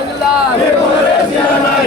সারা